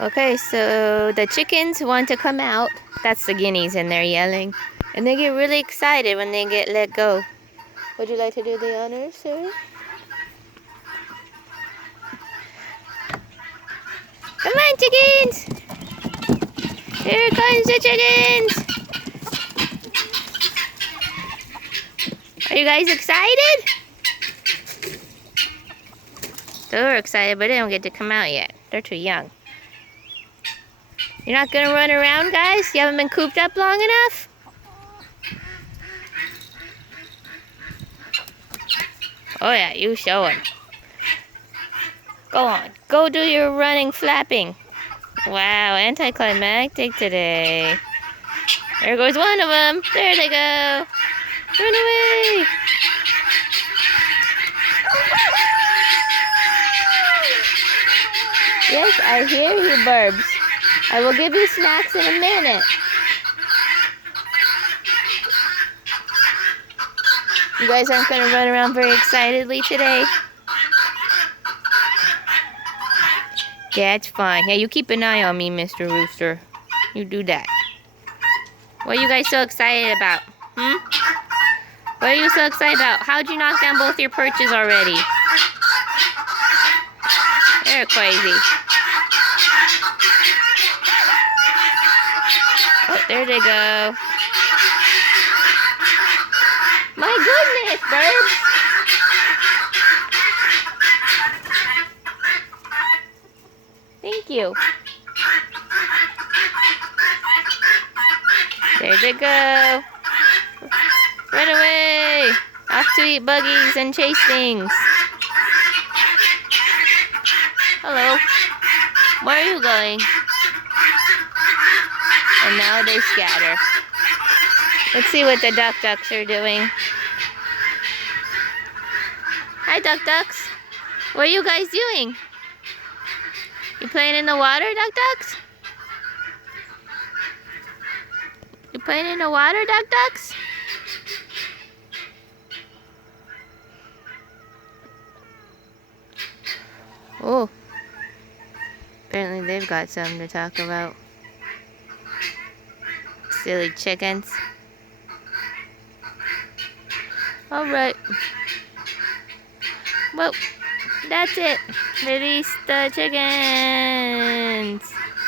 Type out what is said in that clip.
Okay, so the chickens want to come out. That's the guineas, and they're yelling. And they get really excited when they get let go. Would you like to do the honors, sir? Come on, chickens! Here comes the chickens! Are you guys excited? They're excited, but they don't get to come out yet. They're too young. You're not gonna run around, guys? You haven't been cooped up long enough? Oh yeah, you show them. Go on. Go do your running flapping. Wow, anticlimactic today. There goes one of them. There they go. Run away. Yes, I hear you, Burbs. I will give you snacks in a minute. You guys aren't going to run around very excitedly today? That's fine. Yeah, you keep an eye on me, Mr. Rooster. You do that. What are you guys so excited about? What are you so excited about? How'd you knock down both your perches already? They're crazy. Oh, there they go. My goodness, birds! Thank you. There they go. Run away! Off to eat buggies and chase things. Hello. Where are you going? And now they scatter. Let's see what the ducks are doing. Hi, ducks. What are you guys doing? You playing in the water, ducks? You playing in the water, ducks? Oh. Apparently they've got something to talk about. Silly chickens. Alright. Well, that's it. Release the chickens.